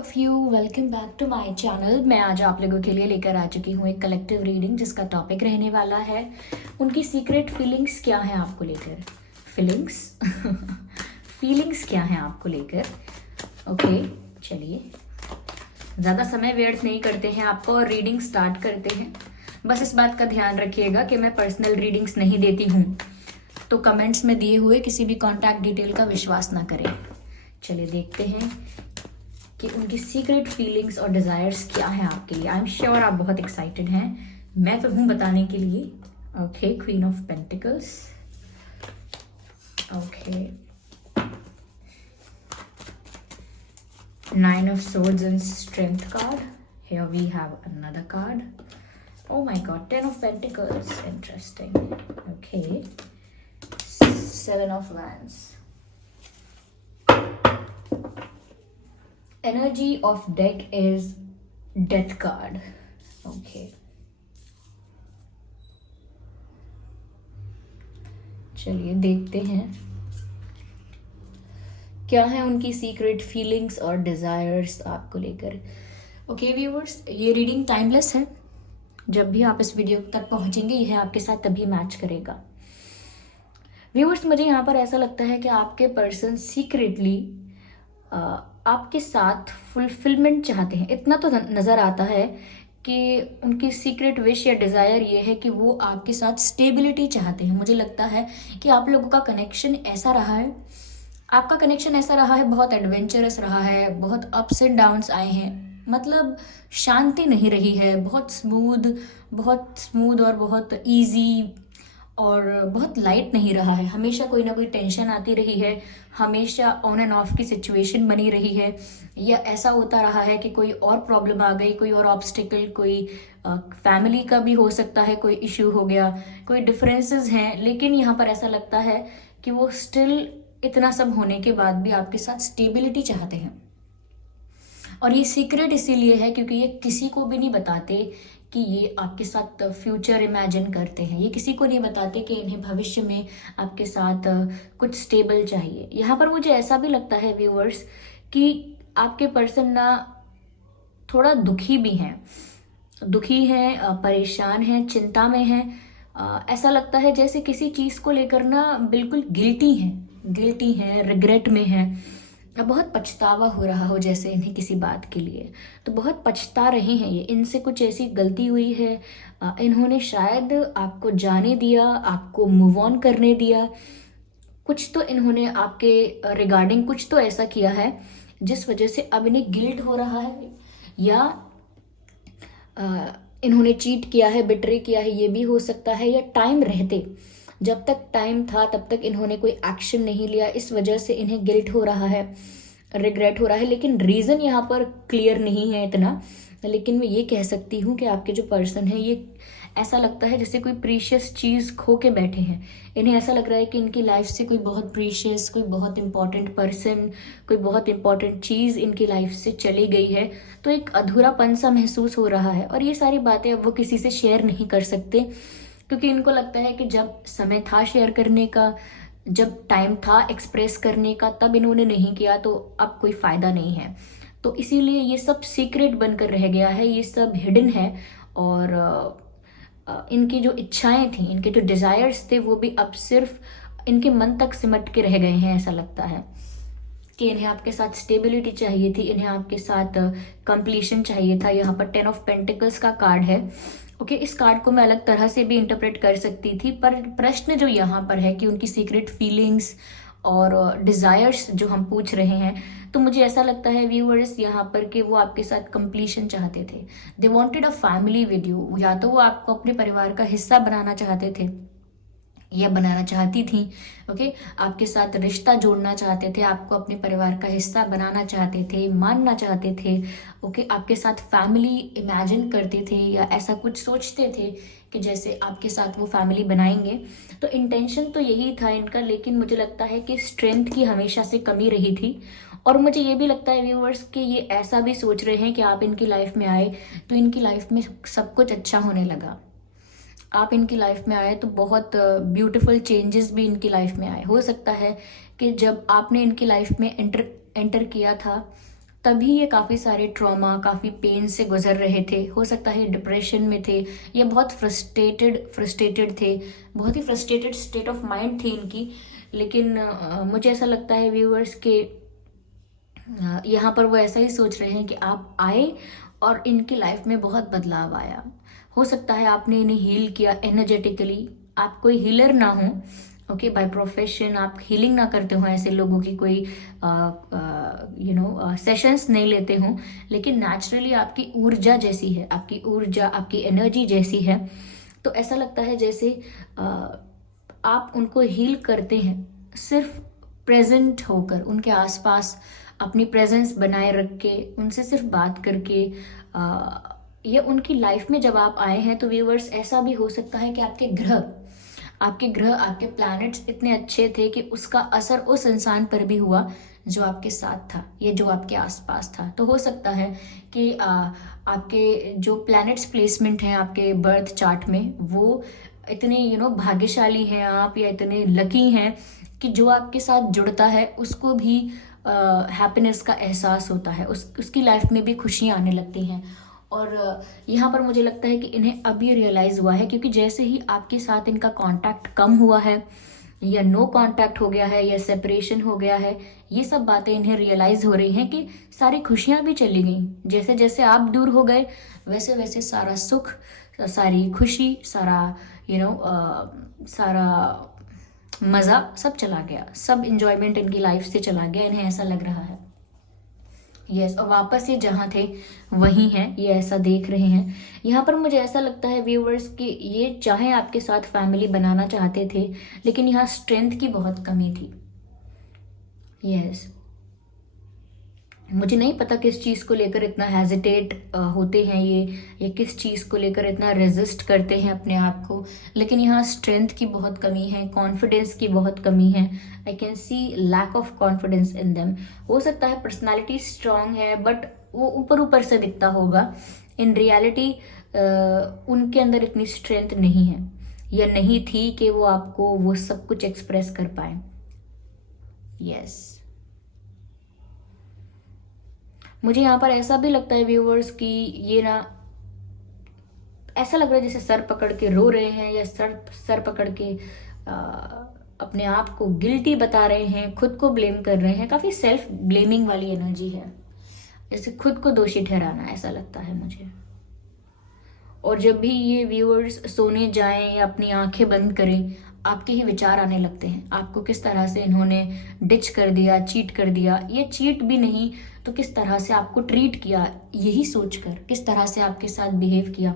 Of you, welcome back to my channel. मैं आज आप लोगों के लिए लेकर आ चुकी हूँ एक कलेक्टिव रीडिंग जिसका टॉपिक रहने वाला है उनकी सीक्रेट फीलिंग्स क्या है आपको लेकर। फीलिंग्स फीलिंग्स क्या है आपको लेकर। ओके, चलिए ज़्यादा समय व्यर्थ नहीं करते हैं आपको और रीडिंग स्टार्ट करते हैं। बस इस बात का ध्यान रखिएगा कि मैं पर्सनल रीडिंग्स नहीं देती हूँ, तो कमेंट्स में दिए हुए किसी भी कॉन्टैक्ट डिटेल का विश्वास ना करें। चलिए देखते हैं कि उनकी सीक्रेट फीलिंग्स और डिज़ायर्स क्या हैं आपके लिए। आई एम श्योर आप बहुत एक्साइटेड हैं, मैं तो हूँ बताने के लिए। Okay, queen of pentacles, okay, nine of swords and strength card. Here we have another card. Oh my god, 10 of pentacles, interesting. Okay, 7 of wands. Energy of deck is death card. Okay, चलिए देखते हैं क्या है उनकी secret feelings और desires आपको लेकर। Okay viewers, ये रीडिंग टाइमलेस है। जब भी आप इस वीडियो तक पहुंचेंगे यह आपके साथ तभी मैच करेगा। व्यूअर्स, मुझे यहाँ पर ऐसा लगता है कि आपके पर्सन सीक्रेटली आपके साथ फुलफिलमेंट चाहते हैं। इतना तो नज़र आता है कि उनकी सीक्रेट विश या डिज़ायर ये है कि वो आपके साथ स्टेबिलिटी चाहते हैं। मुझे लगता है कि आप लोगों का कनेक्शन ऐसा रहा है, आपका कनेक्शन ऐसा रहा है, बहुत एडवेंचरस रहा है, बहुत अप्स एंड डाउन्स आए हैं, मतलब शांति नहीं रही है, बहुत स्मूथ और बहुत इजी और बहुत लाइट नहीं रहा है। हमेशा कोई ना कोई टेंशन आती रही है, हमेशा ऑन एंड ऑफ की सिचुएशन बनी रही है, या ऐसा होता रहा है कि कोई और प्रॉब्लम आ गई, कोई और ऑब्स्टिकल, कोई फैमिली का भी हो सकता है, कोई इश्यू हो गया, कोई डिफरेंसेस हैं। लेकिन यहाँ पर ऐसा लगता है कि वो स्टिल इतना सब होने के बाद भी आपके साथ स्टेबिलिटी चाहते हैं। और ये सीक्रेट इसीलिए है क्योंकि ये किसी को भी नहीं बताते कि ये आपके साथ फ्यूचर इमेजिन करते हैं। ये किसी को नहीं बताते कि इन्हें भविष्य में आपके साथ कुछ स्टेबल चाहिए। यहाँ पर मुझे ऐसा भी लगता है व्यूअर्स कि आपके पर्सन ना थोड़ा दुखी भी हैं, परेशान हैं, चिंता में हैं। ऐसा लगता है जैसे किसी चीज़ को लेकर ना बिल्कुल गिल्टी हैं, रिग्रेट में हैं, बहुत पछतावा हो रहा हो जैसे इन्हें किसी बात के लिए। तो बहुत पछता रहे हैं ये, इनसे कुछ ऐसी गलती हुई है, इन्होंने शायद आपको जाने दिया, आपको मूव ऑन करने दिया, कुछ तो इन्होंने आपके रिगार्डिंग कुछ तो ऐसा किया है जिस वजह से अब इन्हें गिल्ट हो रहा है, या इन्होंने चीट किया है, बिट्रे किया है, ये भी हो सकता है। या टाइम रहते, जब तक टाइम था तब तक इन्होंने कोई एक्शन नहीं लिया, इस वजह से इन्हें गिल्ट हो रहा है, रिग्रेट हो रहा है। लेकिन रीज़न यहाँ पर क्लियर नहीं है इतना। लेकिन मैं ये कह सकती हूँ कि आपके जो पर्सन है ये ऐसा लगता है जैसे कोई प्रीशियस चीज़ खो के बैठे हैं। इन्हें ऐसा लग रहा है कि इनकी लाइफ से कोई बहुत प्रीशियस, कोई बहुत इंपॉर्टेंट पर्सन, कोई बहुत इंपॉर्टेंट चीज़ इनकी लाइफ से चली गई है। तो एक अधूरापन सा महसूस हो रहा है और ये सारी बातें अब वो किसी से शेयर नहीं कर सकते क्योंकि इनको लगता है कि जब समय था शेयर करने का, जब टाइम था एक्सप्रेस करने का, तब इन्होंने नहीं किया तो अब कोई फ़ायदा नहीं है। तो इसीलिए ये सब सीक्रेट बनकर रह गया है, ये सब हिडन है। और इनकी जो इच्छाएं थी, इनके जो डिज़ायर्स थे, वो भी अब सिर्फ इनके मन तक सिमट के रह गए हैं। ऐसा लगता है कि इन्हें आपके साथ स्टेबिलिटी चाहिए थी, इन्हें आपके साथ कंप्लीशन चाहिए था। यहाँ पर 10 ऑफ पेंटिकल्स का कार्ड है। ओके, इस कार्ड को मैं अलग तरह से भी इंटरप्रेट कर सकती थी, पर प्रश्न जो यहाँ पर है कि उनकी सीक्रेट फीलिंग्स और डिज़ायर्स जो हम पूछ रहे हैं, तो मुझे ऐसा लगता है व्यूअर्स यहाँ पर कि वो आपके साथ कंप्लीशन चाहते थे। They wanted a family with you, या तो वो आपको अपने परिवार का हिस्सा बनाना चाहते थे या बनाना चाहती थी। ओके, आपके साथ रिश्ता जोड़ना चाहते थे, आपको अपने परिवार का हिस्सा बनाना चाहते थे, मानना चाहते थे। ओके, आपके साथ फैमिली इमेजिन करते थे या ऐसा कुछ सोचते थे कि जैसे आपके साथ वो फैमिली बनाएंगे। तो इंटेंशन तो यही था इनका, लेकिन मुझे लगता है कि स्ट्रेंथ की हमेशा से कमी रही थी। और मुझे ये भी लगता है व्यूअर्स कि ये ऐसा भी सोच रहे हैं कि आप इनकी लाइफ में आए तो इनकी लाइफ में सब कुछ अच्छा होने लगा। आप इनकी लाइफ में आए तो बहुत ब्यूटीफुल चेंजेस भी इनकी लाइफ में आए। हो सकता है कि जब आपने इनकी लाइफ में एंटर किया था तभी ये काफ़ी सारे ट्रॉमा, काफ़ी पेन से गुजर रहे थे। हो सकता है डिप्रेशन में थे, ये बहुत फ्रस्ट्रेटेड थे, बहुत ही फ्रस्ट्रेटेड स्टेट ऑफ माइंड थी इनकी। लेकिन मुझे ऐसा लगता है व्यूअर्स के यहाँ पर वो ऐसा ही सोच रहे हैं कि आप आए और इनकी लाइफ में बहुत बदलाव आया। हो सकता है आपने इन्हें हील किया एनर्जेटिकली। आप कोई हीलर ना हो, ओके, बाय प्रोफेशन आप हीलिंग ना करते हो, ऐसे लोगों की कोई सेशंस नहीं लेते हो, लेकिन नेचुरली आपकी ऊर्जा जैसी है, आपकी ऊर्जा, आपकी एनर्जी जैसी है। तो ऐसा लगता है जैसे आप उनको हील करते हैं सिर्फ प्रेजेंट होकर, उनके आसपास अपनी प्रेजेंस बनाए रख के, उनसे सिर्फ बात करके। ये उनकी लाइफ में जब आप आए हैं तो व्यूवर्स ऐसा भी हो सकता है कि आपके ग्रह, आपके प्लैनेट्स इतने अच्छे थे कि उसका असर उस इंसान पर भी हुआ जो आपके साथ था, ये जो आपके आसपास था। तो हो सकता है कि आपके जो प्लैनेट्स प्लेसमेंट हैं आपके बर्थ चार्ट में, वो इतने भाग्यशाली हैं आप, या इतने लकी हैं कि जो आपके साथ जुड़ता है उसको भी हैप्पीनेस का एहसास होता है, उसकी लाइफ में भी खुशियाँ आने लगती हैं। और यहाँ पर मुझे लगता है कि इन्हें अभी रियलाइज़ हुआ है, क्योंकि जैसे ही आपके साथ इनका कांटेक्ट कम हुआ है, या नो कांटेक्ट हो गया है, या सेपरेशन हो गया है, ये सब बातें इन्हें रियलाइज़ हो रही हैं कि सारी खुशियाँ भी चली गई। जैसे जैसे आप दूर हो गए वैसे वैसे सारा सुख, सारी खुशी, सारा सारा मज़ा सब चला गया, सब इंजॉयमेंट इनकी लाइफ से चला गया, इन्हें ऐसा लग रहा है। यस, और वापस ये जहाँ थे वहीं हैं, ये ऐसा देख रहे हैं। यहाँ पर मुझे ऐसा लगता है व्यूवर्स कि ये चाहे आपके साथ फैमिली बनाना चाहते थे, लेकिन यहाँ स्ट्रेंथ की बहुत कमी थी। यस, मुझे नहीं पता किस चीज़ को लेकर इतना हेजिटेट होते हैं ये किस चीज़ को लेकर इतना रेजिस्ट करते हैं अपने आप को, लेकिन यहाँ स्ट्रेंथ की बहुत कमी है, कॉन्फिडेंस की बहुत कमी है। I can see lack of confidence in them. हो सकता है पर्सनालिटी स्ट्रांग है, बट वो ऊपर ऊपर से दिखता होगा, इन रियलिटी उनके अंदर इतनी स्ट्रेंथ नहीं है, या नहीं थी कि वो आपको वो सब कुछ एक्सप्रेस कर पाए। यस, मुझे यहाँ पर ऐसा भी लगता है व्यूवर्स कि ये ना, ऐसा लग रहा है जैसे सर पकड़ के रो रहे हैं, या सर पकड़ के अपने आप को गिल्टी बता रहे हैं, खुद को ब्लेम कर रहे हैं। काफ़ी सेल्फ ब्लेमिंग वाली एनर्जी है, जैसे खुद को दोषी ठहराना, ऐसा लगता है मुझे। और जब भी ये व्यूअर्स सोने जाएं या अपनी आंखें बंद करें, आपके ही विचार आने लगते हैं, आपको किस तरह से इन्होंने डिच कर दिया, चीट कर दिया, ये चीट भी नहीं तो किस तरह से आपको ट्रीट किया, यही सोचकर किस तरह से आपके साथ बिहेव किया,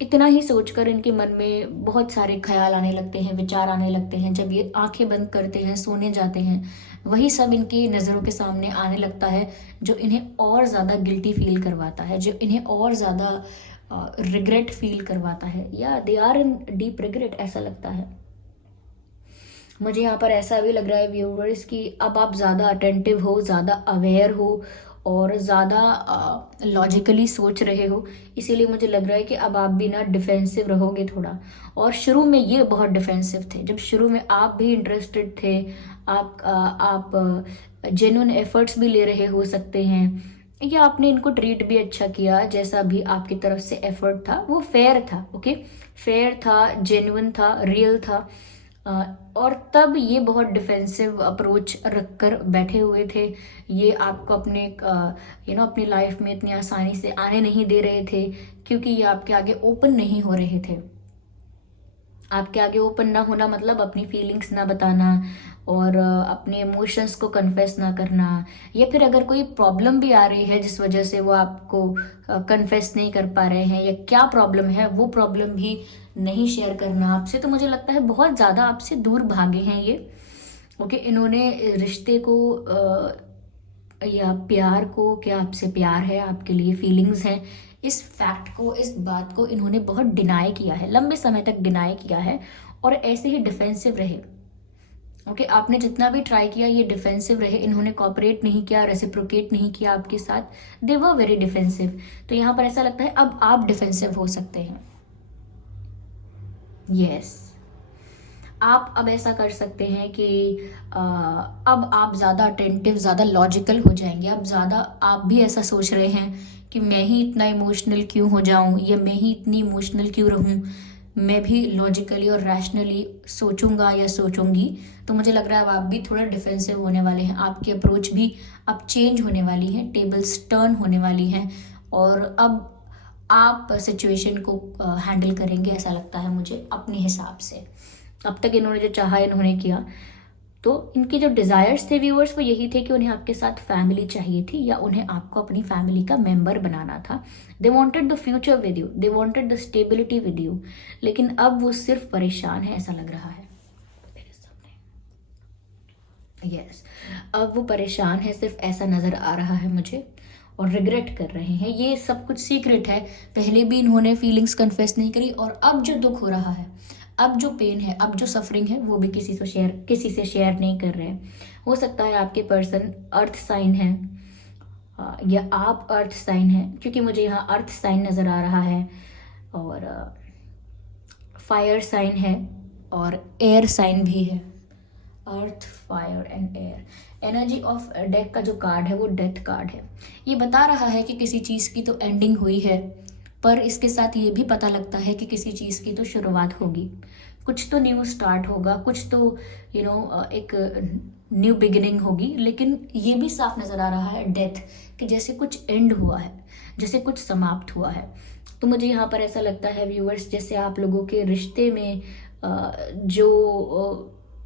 इतना ही सोचकर इनके मन में बहुत सारे ख्याल आने लगते हैं, विचार आने लगते हैं। जब ये आंखें बंद करते हैं, सोने जाते हैं, वही सब इनकी नज़रों के सामने आने लगता है, जो इन्हें और ज़्यादा गिल्टी फील करवाता है, जो इन्हें और ज़्यादा रिग्रेट फील करवाता है, या they are in deep regret, ऐसा लगता है मुझे। यहाँ पर ऐसा भी लग रहा है व्यूअर्स कि अब आप ज़्यादा अटेंटिव हो, ज़्यादा अवेयर हो, और ज़्यादा लॉजिकली सोच रहे हो, इसीलिए मुझे लग रहा है कि अब आप भी ना डिफेंसिव रहोगे थोड़ा। और शुरू में ये बहुत डिफेंसिव थे, जब शुरू में आप भी इंटरेस्टेड थे, आप जेन्युइन एफर्ट्स भी ले रहे हो सकते हैं, या आपने इनको ट्रीट भी अच्छा किया, जैसा भी आपकी तरफ से एफर्ट था वो फेयर था, ओके, फेयर था, जेन्युइन था, रियल था। और तब ये बहुत डिफेंसिव अप्रोच रखकर बैठे हुए थे, ये आपको अपने अपनी लाइफ में इतनी आसानी से आने नहीं दे रहे थे, क्योंकि ये आपके आगे ओपन नहीं हो रहे थे। आपके आगे ओपन ना होना मतलब अपनी फीलिंग्स ना बताना, और अपने इमोशंस को कन्फेस ना करना, या फिर अगर कोई प्रॉब्लम भी आ रही है जिस वजह से वो आपको कन्फेस नहीं कर पा रहे हैं, या क्या प्रॉब्लम है वो प्रॉब्लम भी नहीं शेयर करना आपसे। तो मुझे लगता है बहुत ज़्यादा आपसे दूर भागे हैं ये, ओके। इन्होंने रिश्ते को या प्यार को, क्या आपसे प्यार है, आपके लिए फीलिंग्स हैं, इस फैक्ट को, इस बात को इन्होंने बहुत डिनाई किया है, लंबे समय तक डिनाई किया है, और ऐसे ही डिफेंसिव रहे, ओके। आपने जितना भी ट्राई किया ये डिफेंसिव रहे, इन्होंने कॉपरेट नहीं किया, रेसिप्रोकेट नहीं किया आपके साथ, दे वर वेरी डिफेंसिव। तो यहाँ पर ऐसा लगता है अब आप डिफेंसिव हो सकते हैं। यस, आप अब ऐसा कर सकते हैं कि अब आप ज़्यादा अटेंटिव, ज़्यादा लॉजिकल हो जाएंगे। अब ज़्यादा आप भी ऐसा सोच रहे हैं कि मैं ही इतना इमोशनल क्यों हो जाऊं, या मैं ही इतनी इमोशनल क्यों रहूं, मैं भी लॉजिकली और रैशनली सोचूंगा या सोचूंगी। तो मुझे लग रहा है अब आप भी थोड़ा डिफेंसिव होने वाले हैं, आपकी अप्रोच भी अब चेंज होने वाली है, टेबल्स टर्न होने वाली हैं, और अब आप सिचुएशन को हैंडल करेंगे, ऐसा लगता है मुझे अपने हिसाब से। अब तक इन्होंने जो चाहा इन्होंने किया। तो इनके जो डिज़ायर्स थे व्यूअर्स, वो यही थे कि उन्हें आपके साथ फैमिली चाहिए थी, या उन्हें आपको अपनी फैमिली का मेंबर बनाना था। They wanted the future with you, they wanted the stability with you. लेकिन अब वो सिर्फ परेशान है, ऐसा लग रहा है। यस, अब वो परेशान है, सिर्फ ऐसा नज़र आ रहा है मुझे, और रिग्रेट कर रहे हैं। ये सब कुछ सीक्रेट है, पहले भी इन्होंने फीलिंग्स कन्फेस नहीं करी, और अब जो दुख हो रहा है, अब जो पेन है, अब जो सफरिंग है, वो भी किसी से शेयर नहीं कर रहे हैं। हो सकता है आपके पर्सन अर्थ साइन है, या आप अर्थ साइन है, क्योंकि मुझे यहाँ अर्थ साइन नज़र आ रहा है, और फायर साइन है, और एयर साइन भी है। Earth, fire and air. Energy of death का जो कार्ड है वो डेथ कार्ड है। ये बता रहा है कि किसी चीज़ की तो एंडिंग हुई है, पर इसके साथ ये भी पता लगता है कि किसी चीज़ की तो शुरुआत होगी, कुछ तो न्यू स्टार्ट होगा, कुछ तो एक न्यू बिगिनिंग होगी। लेकिन ये भी साफ नज़र आ रहा है डेथ, कि जैसे कुछ एंड हुआ है, जैसे कुछ समाप्त हुआ है। तो मुझे यहाँ पर ऐसा लगता है व्यूअर्स, जैसे आप लोगों के रिश्ते में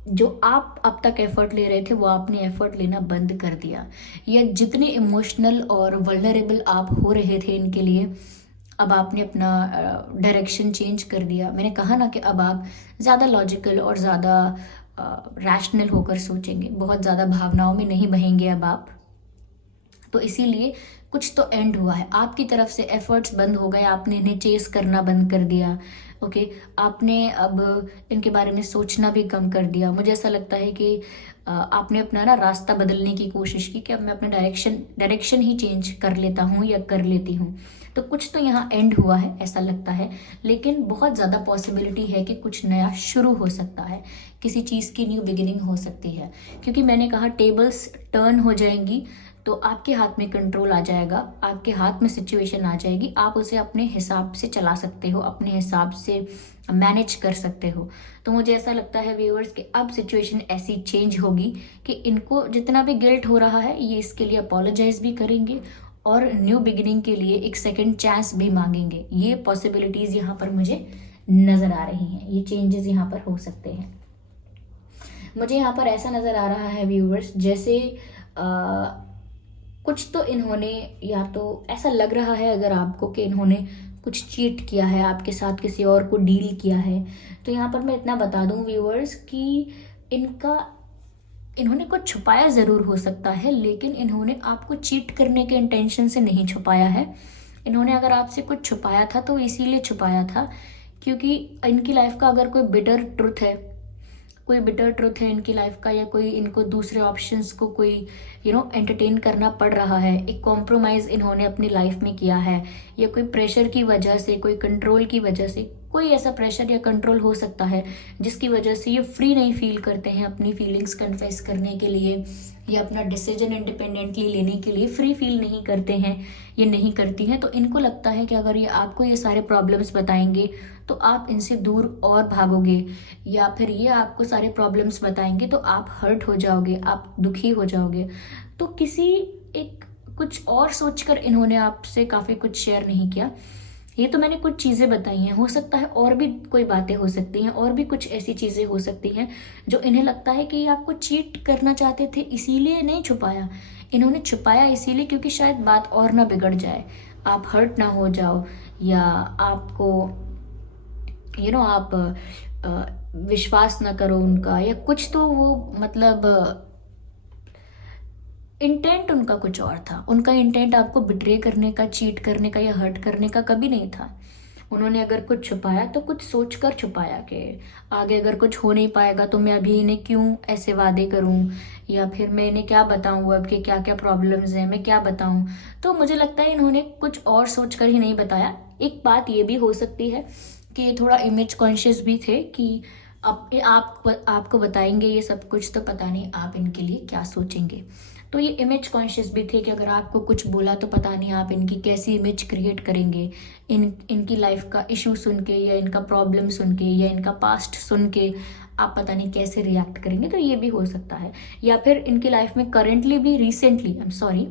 जो आप अब तक एफर्ट ले रहे थे, वो आपने एफर्ट लेना बंद कर दिया, या जितने इमोशनल और वल्नरेबल आप हो रहे थे इनके लिए, अब आपने अपना डायरेक्शन चेंज कर दिया। मैंने कहा ना कि अब आप ज़्यादा लॉजिकल और ज़्यादा रैशनल होकर सोचेंगे, बहुत ज़्यादा भावनाओं में नहीं बहेंगे अब आप। तो इसीलिए कुछ तो एंड हुआ है, आपकी तरफ से एफर्ट्स बंद हो गए, आपने इन्हें चेस करना बंद कर दिया। ओके, आपने अब इनके बारे में सोचना भी कम कर दिया। मुझे ऐसा लगता है कि आपने अपना ना रास्ता बदलने की कोशिश की, कि अब मैं अपना डायरेक्शन ही चेंज कर लेता हूँ या कर लेती हूँ। तो कुछ तो यहाँ एंड हुआ है, ऐसा लगता है। लेकिन बहुत ज़्यादा पॉसिबिलिटी है कि कुछ नया शुरू हो सकता है, किसी चीज़ की न्यू बिगिनिंग हो सकती है। क्योंकि मैंने कहा टेबल्स टर्न हो जाएंगी, तो आपके हाथ में कंट्रोल आ जाएगा, आपके हाथ में सिचुएशन आ जाएगी, आप उसे अपने हिसाब से चला सकते हो, अपने हिसाब से मैनेज कर सकते हो। तो मुझे ऐसा लगता है व्यूअर्स कि अब सिचुएशन ऐसी चेंज होगी कि इनको जितना भी गिल्ट हो रहा है, ये इसके लिए अपोलोजाइज भी करेंगे, और न्यू बिगिनिंग के लिए एक सेकेंड चांस भी मांगेंगे। ये पॉसिबिलिटीज़ यहाँ पर मुझे नज़र आ रही हैं, ये चेंजेस यहाँ पर हो सकते हैं। मुझे यहाँ पर ऐसा नज़र आ रहा है व्यूअर्स, जैसे कुछ तो इन्होंने, या तो ऐसा लग रहा है अगर आपको कि इन्होंने कुछ चीट किया है आपके साथ, किसी और को डील किया है। तो यहाँ पर मैं इतना बता दूं व्यूअर्स कि इन्होंने कुछ छुपाया ज़रूर हो सकता है, लेकिन इन्होंने आपको चीट करने के इंटेंशन से नहीं छुपाया है। इन्होंने अगर आपसे कुछ छुपाया था तो इसीलिए छुपाया था क्योंकि इनकी लाइफ का अगर कोई बिटर ट्रुथ है, कोई बिटर ट्रुथ है इनकी लाइफ का, या कोई इनको दूसरे ऑप्शंस को कोई एंटरटेन करना पड़ रहा है, एक कॉम्प्रोमाइज़ इन्होंने अपनी लाइफ में किया है, या कोई प्रेशर की वजह से, कोई कंट्रोल की वजह से, कोई ऐसा प्रेशर या कंट्रोल हो सकता है जिसकी वजह से ये फ्री नहीं फील करते हैं अपनी फीलिंग्स कन्फेस करने के लिए, या अपना डिसीजन इंडिपेंडेंटली लेने के लिए फ्री फील नहीं करते हैं, ये नहीं करती हैं। तो इनको लगता है कि अगर ये आपको ये सारे प्रॉब्लम्स बताएंगे तो आप इनसे दूर और भागोगे, या फिर ये आपको सारे प्रॉब्लम्स बताएंगे तो आप हर्ट हो जाओगे, आप दुखी हो जाओगे। तो किसी एक कुछ और सोचकर इन्होंने आपसे काफ़ी कुछ शेयर नहीं किया। ये तो मैंने कुछ चीज़ें बताई हैं, हो सकता है और भी कोई बातें हो सकती हैं, और भी कुछ ऐसी चीज़ें हो सकती हैं जो इन्हें लगता है कि ये आपको चीट करना चाहते थे, इसीलिए नहीं छुपाया। इन्होंने छुपाया इसीलिए क्योंकि शायद बात और ना बिगड़ जाए, आप हर्ट ना हो जाओ, या आपको आप विश्वास ना करो उनका, या कुछ तो वो मतलब इंटेंट उनका कुछ और था। उनका इंटेंट आपको बिट्रे करने का, चीट करने का या हर्ट करने का कभी नहीं था। उन्होंने अगर कुछ छुपाया तो कुछ सोचकर छुपाया कि आगे अगर कुछ हो नहीं पाएगा तो मैं अभी इन्हें क्यों ऐसे वादे करूं, या फिर मैं इन्हें क्या बताऊं अब कि क्या क्या प्रॉब्लम्स हैं, मैं क्या बताऊं। तो मुझे लगता है इन्होंने कुछ और सोचकर ही नहीं बताया। एक बात ये भी हो सकती है कि थोड़ा इमेज कॉन्शियस भी थे कि अब ये आपको बताएंगे ये सब कुछ, तो पता नहीं आप इनके लिए क्या सोचेंगे। तो ये इमेज कॉन्शियस भी थे कि अगर आपको कुछ बोला तो पता नहीं आप इनकी कैसी इमेज क्रिएट करेंगे, इनकी लाइफ का इशू सुन के या इनका प्रॉब्लम सुन के या इनका पास्ट सुन के आप पता नहीं कैसे रिएक्ट करेंगे। तो ये भी हो सकता है। या फिर इनकी लाइफ में करेंटली भी, रिसेंटली, आई एम सॉरी,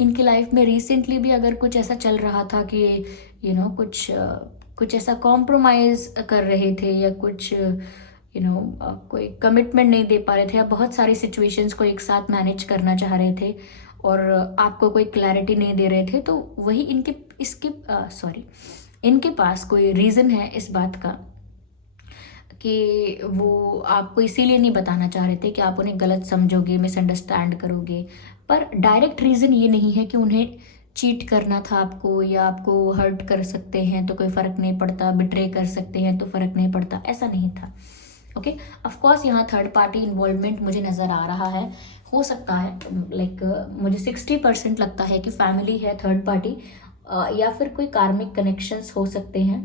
इनकी लाइफ में रिसेंटली भी अगर कुछ ऐसा चल रहा था कि कुछ ऐसा कॉम्प्रोमाइज कर रहे थे या कुछ कोई कमिटमेंट नहीं दे पा रहे थे या बहुत सारी सिचुएशंस को एक साथ मैनेज करना चाह रहे थे और आपको कोई क्लैरिटी नहीं दे रहे थे, तो वही इनके पास कोई रीज़न है इस बात का कि वो आपको इसीलिए नहीं बताना चाह रहे थे कि आप उन्हें गलत समझोगे, मिसअंडरस्टैंड करोगे। पर डायरेक्ट रीज़न ये नहीं है कि उन्हें चीट करना था आपको या आपको हर्ट कर सकते हैं तो कोई फ़र्क नहीं पड़ता, बिट्रे कर सकते हैं तो फ़र्क नहीं पड़ता, ऐसा नहीं था। ओके, ऑफकोर्स यहाँ थर्ड पार्टी इन्वॉल्वमेंट मुझे नज़र आ रहा है। हो सकता है मुझे 60% लगता है कि फैमिली है थर्ड पार्टी, या फिर कोई कार्मिक कनेक्शंस हो सकते हैं।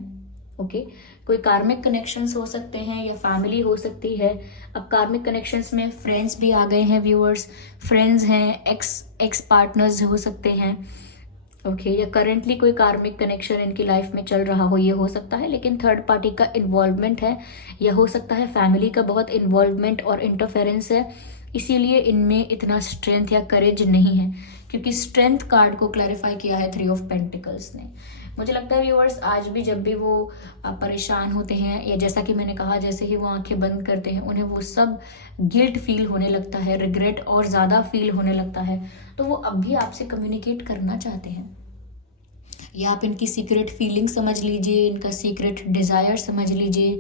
ओके, कोई कार्मिक कनेक्शंस हो सकते हैं या फैमिली हो सकती है। अब कार्मिक कनेक्शंस में फ्रेंड्स भी आ गए हैं व्यूअर्स, फ्रेंड्स हैं, एक्स पार्टनर्स हो सकते हैं। ओके, या करेंटली कोई कार्मिक कनेक्शन इनकी लाइफ में चल रहा हो, ये हो सकता है। लेकिन थर्ड पार्टी का इन्वॉल्वमेंट है, या हो सकता है फैमिली का बहुत इन्वॉल्वमेंट और इंटरफेरेंस है, इसीलिए इनमें इतना स्ट्रेंथ या करेज नहीं है, क्योंकि स्ट्रेंथ कार्ड को क्लैरिफाई किया है 3 ऑफ पेंटिकल्स ने। मुझे लगता है व्यूअर्स आज भी जब भी वो परेशान होते हैं या जैसा कि मैंने कहा, जैसे ही वो आंखें बंद करते हैं उन्हें वो सब गिल्ट फील होने लगता है, रिग्रेट और ज़्यादा फील होने लगता है, तो वो अब भी आपसे कम्युनिकेट करना चाहते हैं। या आप इनकी सीक्रेट फीलिंग समझ लीजिए, इनका सीक्रेट डिज़ायर समझ लीजिए,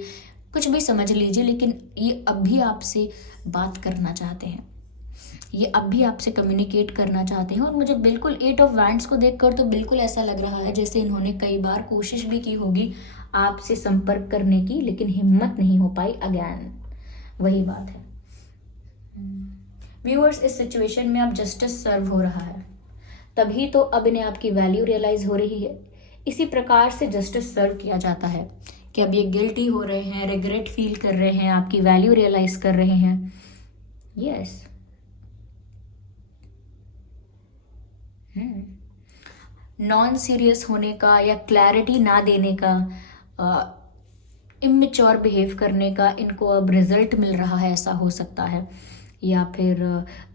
कुछ भी समझ लीजिए, लेकिन ये अब भी आपसे बात करना चाहते हैं, ये अब भी आपसे कम्युनिकेट करना चाहते हैं। और मुझे बिल्कुल 8 ऑफ वैंड्स को देखकर तो बिल्कुल ऐसा लग रहा है जैसे इन्होंने कई बार कोशिश भी की होगी आपसे संपर्क करने की, लेकिन हिम्मत नहीं हो पाई। अगेन वही बात है व्यूअर्स, इस सिचुएशन में अब जस्टिस सर्व हो रहा है, तभी तो अब इन्हें आपकी वैल्यू रियलाइज हो रही है। इसी प्रकार से जस्टिस सर्व किया जाता है कि अब ये गिल्टी हो रहे हैं, रिग्रेट फील कर रहे हैं, आपकी वैल्यू रियलाइज कर रहे हैं। यस, नॉन सीरियस होने का या क्लैरिटी ना देने का, इमेच्योर बिहेव करने का इनको अब रिजल्ट मिल रहा है, ऐसा हो सकता है। या फिर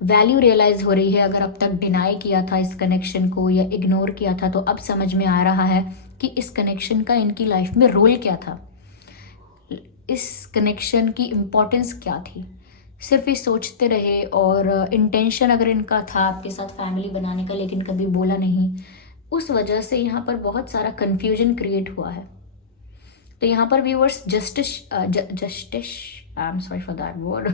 वैल्यू रियलाइज हो रही है, अगर अब तक डिनाई किया था इस कनेक्शन को या इग्नोर किया था, तो अब समझ में आ रहा है कि इस कनेक्शन का इनकी लाइफ में रोल क्या था, इस कनेक्शन की इम्पोर्टेंस क्या थी। सिर्फ ये सोचते रहे और इंटेंशन अगर इनका था आपके साथ फैमिली बनाने का, लेकिन कभी बोला नहीं, उस वजह से यहाँ पर बहुत सारा कंफ्यूजन क्रिएट हुआ है। तो यहाँ पर viewers justice I am sorry for that word,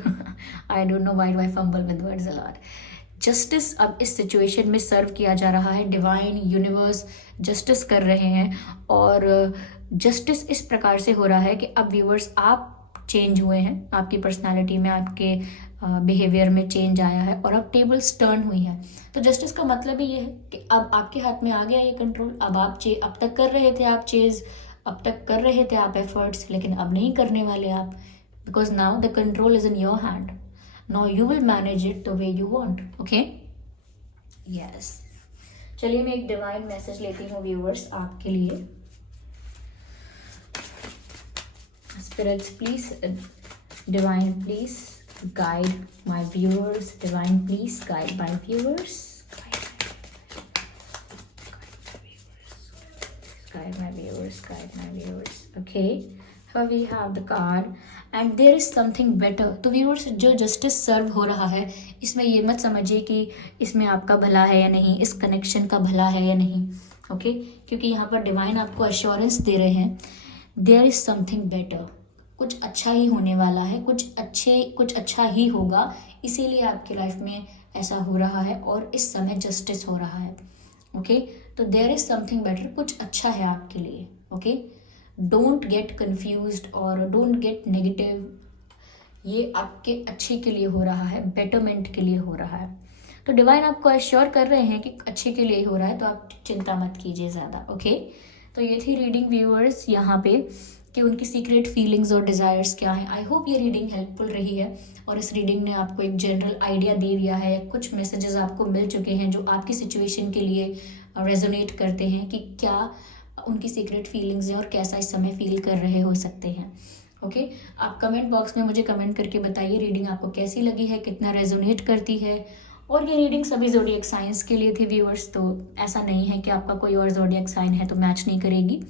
I don't know why do I fumble with words a lot. Justice अब इस सिचुएशन में सर्व किया जा रहा है, डिवाइन यूनिवर्स जस्टिस कर रहे हैं, और जस्टिस इस प्रकार से हो रहा है कि अब व्यूअर्स आप चेंज हुए हैं, आपकी पर्सनालिटी में, आपके बिहेवियर में चेंज आया है और अब टेबल्स टर्न हुई है। तो जस्टिस का मतलब ही ये है कि अब आपके हाथ में आ गया ये कंट्रोल। अब आप अब तक कर रहे थे आप चेज, अब तक कर रहे थे आप एफर्ट्स, लेकिन अब नहीं करने वाले आप, because now the control is in your hand. Now you will manage it the way you want. Okay, yes. चलिए मैं एक डिवाइन मैसेज लेती हूँ व्यूअर्स आपके लिए। Spirits, please, divine, please guide my viewers. Divine, please guide my viewers. Guide my viewers. Guide my viewers. Okay. Here we have the card, and there is something better. तो viewers, जो justice serve हो रहा है, इसमें ये मत समझिए कि इसमें आपका भला है या नहीं, इस कनेक्शन का भला है या नहीं। ओके, क्योंकि यहाँ पर डिवाइन आपको अश्योरेंस दे रहे हैं, देयर इज समथिंग बेटर, कुछ अच्छा ही होने वाला है, कुछ अच्छा ही होगा, इसीलिए आपकी लाइफ में ऐसा हो रहा है और इस समय जस्टिस हो रहा है। ओके, तो देयर इज समथिंग बेटर, कुछ अच्छा है आपके लिए। ओके, डोंट गेट कंफ्यूज्ड और डोंट गेट नेगेटिव, ये आपके अच्छे के लिए हो रहा है, बेटरमेंट के लिए हो रहा है। तो डिवाइन आपको एश्योर कर रहे हैं कि अच्छे के लिए हो रहा है, तो आप चिंता मत कीजिए ज़्यादा। ओके, तो ये थी रीडिंग व्यूअर्स। यहाँ पे कि उनकी सीक्रेट फीलिंग्स और डिज़ायर्स क्या हैं। आई होप ये रीडिंग हेल्पफुल रही है और इस रीडिंग ने आपको एक जनरल आइडिया दे दिया है, कुछ मैसेजेस आपको मिल चुके हैं जो आपकी सिचुएशन के लिए रेजोनेट करते हैं कि क्या उनकी सीक्रेट फीलिंग्स हैं और कैसा इस समय फील कर रहे हो सकते हैं। ओके, आप कमेंट बॉक्स में मुझे कमेंट करके बताइए रीडिंग आपको कैसी लगी है, कितना रेजोनेट करती है। और ये रीडिंग सभी ज़ोडिएक साइंस के लिए थी व्यूअर्स, तो ऐसा नहीं है कि आपका कोई और ज़ोडिएक साइन है तो मैच नहीं करेगी।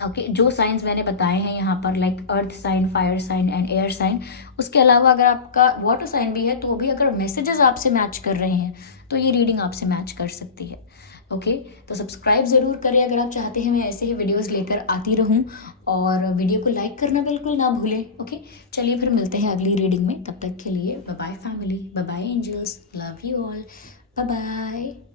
ओके, जो साइंस मैंने बताए हैं यहाँ पर like earth sign, fire sign and air sign, उसके अलावा अगर आपका वाटर साइन भी है तो भी अगर मैसेजेस आपसे मैच कर रहे हैं तो ये रीडिंग आपसे मैच कर सकती है। ओके, तो सब्सक्राइब ज़रूर करें अगर आप चाहते हैं मैं ऐसे ही वीडियोस लेकर आती रहूं, और वीडियो को लाइक करना बिल्कुल ना भूलें। ओके, चलिए फिर मिलते हैं अगली रीडिंग में, तब तक के लिए bye bye family, bye bye angels, love you all, bye bye.